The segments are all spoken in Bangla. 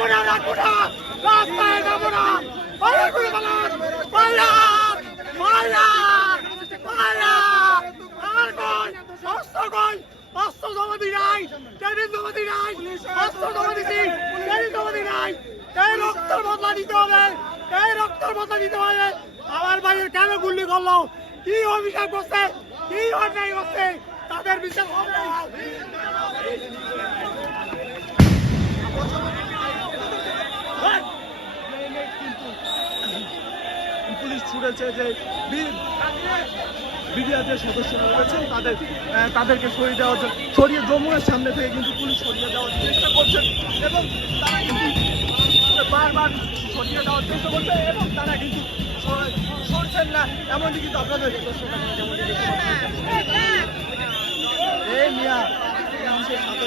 জীবনে রাখব না রাস্তায় যাব না পালা করে পালান পালা পালা পালা আর হবে, এই রক্তের বদলা দিতে হবে। আমার ভাইয়ের কেন গুল্লি করল? কি অভিশাপ করছে? কি অন্যায় করছে? তাদের বিচার ছুড়েছে যে বিডিআর যে সদস্যরা রয়েছেন, তাদের তাদেরকে সরিয়ে দেওয়ার জন্য সরিয়ে জমুনের সামনে থেকে কিন্তু পুলিশ সরিয়ে দেওয়ার চেষ্টা করছেন এবং তারা কিন্তু বারবার সরিয়ে দেওয়ার চেষ্টা করছে এবং তারা কিন্তু সরছেন না, এমনটি কিন্তু আপনাদের এই মিয়া মানুষের সাথে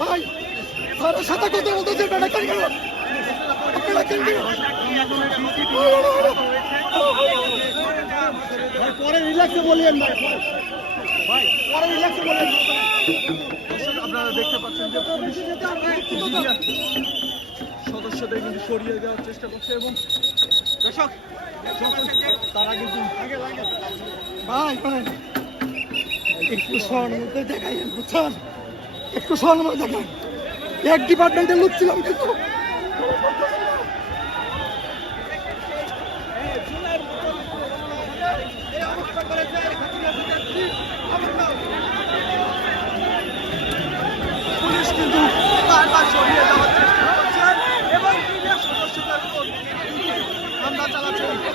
ভাই স্যারের সাথে কথা সদস্যদের কিন্তু সরিয়ে দেওয়ার চেষ্টা করছে এবং দর্শক তারা কিন্তু ভাই ভাই একটু সহানুভূতি দেখাই বুঝছেন একটু সহানুভূতি দেখান এক ডিপার্টমেন্টে লুটছিলাম কিন্তু। পুলিশ কিন্তু বারবার সরিয়ে দেওয়ার Hey!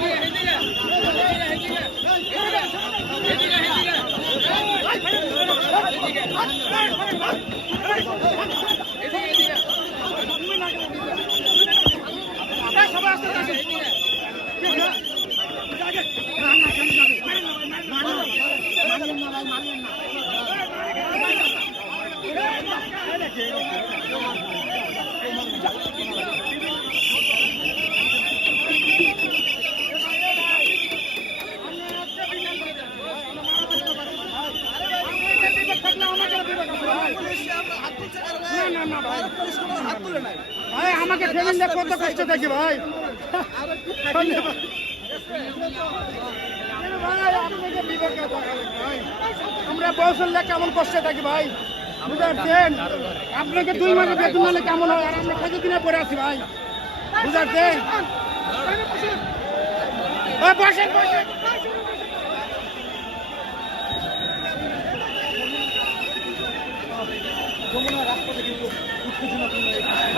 আমাকে ফ্যামিলিটা কত কষ্ট দেখি ভাই। আমরা বয়সের কেমন কষ্টে থাকি ভাই? বুঝতে আপনাকে দুই মাসে বেতন হলে কেমন হয়? আর আমরা কত দিনে পরে আছি ভাই? বুঝতে বসেন বসেন।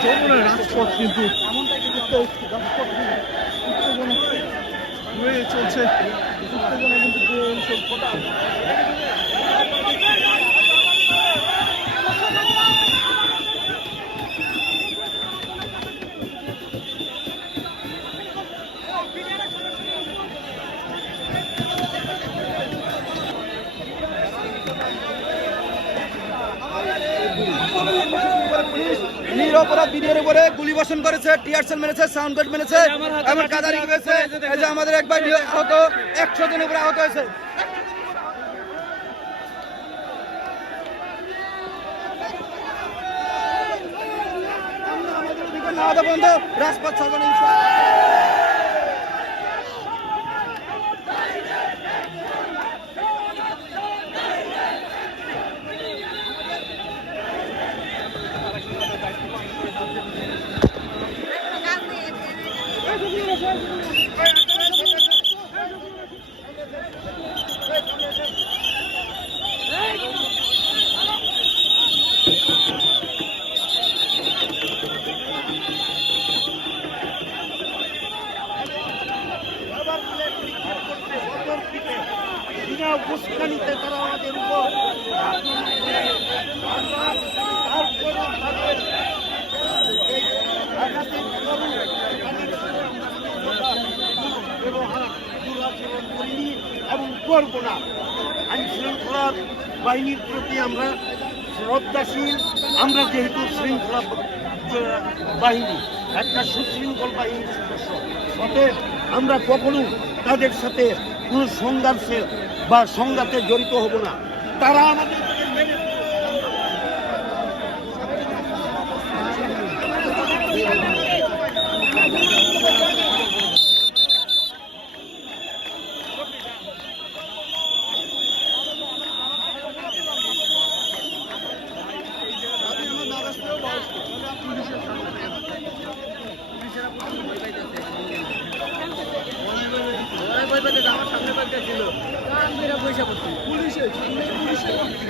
যমুনার রাজপথ কিন্তু উত্তেজনা হয়ে চলছে। উত্তেজনা কিন্তু উপরে গুলি বর্ষণ করেছে টিয়ারসেল মেরেছে সাউন্ড গার্ড মেরেছে এমন কাদারি হয়েছে এই যে আমাদের একবার আহত একশো জন উপরে আহত হয়েছে। না হওয়া পর্যন্ত রাজপথ ছাড়বেন ইনশাআল্লাহ। বিনা উস্কানিতে তারা আমাদের উপর দুরাচরণ করিনি এবং করব না। আইন শৃঙ্খলার বাহিনীর প্রতি আমরা শ্রদ্ধাশীল। আমরা যেহেতু শৃঙ্খলা বাহিনী, একটা সুশৃঙ্খল বাহিনীর সদস্য, অতএব আমরা কখনো তাদের সাথে কোনো সংঘর্ষে বা সংঘাতে জড়িত হব না। তারা আমাদের মেনে পুলিশে সামনে পুলিশে ঠিক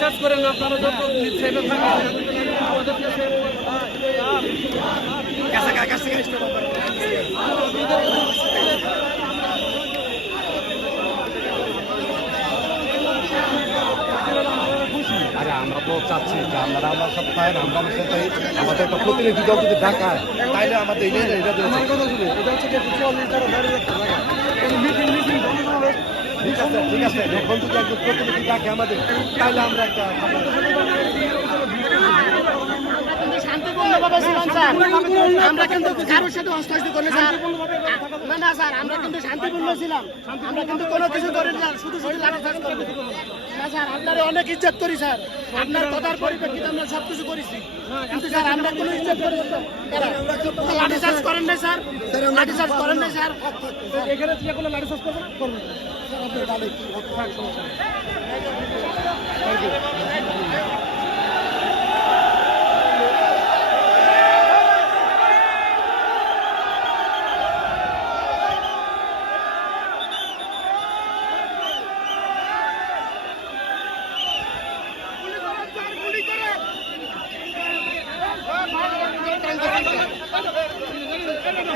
আপনারা লাঠি চার্জ করেন আপনারা যত আরে আমরা তো চাচ্ছি যে আমরা আমরা সব পাই না আমরা সাথে আমাদের একটা প্রতিনিধি দল যদি ডাকায় তাইলে আমাদের এটা আমার এটা হচ্ছে ঠিক আছে, যখন যদি একজন প্রতিনিধি ডাকে আমাদের, তাহলে আমরা একটা কিন্তু স্যার। না না, স্যার, আমরা কিন্তু শান্তিপূর্ণ আমরা কিন্তু কোনো কিছু শুধু না, স্যার, আপনারা অনেক ইজ্জত করি, স্যার। আপনার কথার পরিপ্রেক্ষিতে আমরা সব কিছু করেছি। কিন্তু স্যার আমরা কোনো ইজ্জত করি না লাঠিচার্জ করেন নাই স্যার। লাঠিচার্জ করেন না স্যার। এখানে তুই কোনো লাঠি চাষ করবেন?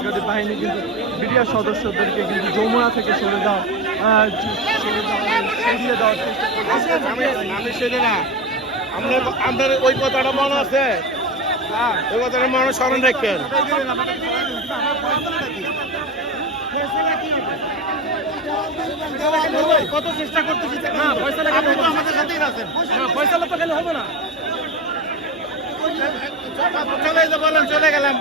সেনাবাহিনী বাহিনী বিডিআর সদস্যদেরকে কিন্তু যমুনা থেকে সরে সরে সরিয়ে দেওয়ার আপনার ওই কথাটা মনে আছে ওই কথাটা মনে স্মরণ রাখেন কত চেষ্টা করতেছি না আমাদের সাথেই আছেন ফয়সালা তো খেলে হবে না চলে বলেন চলে গেলাম।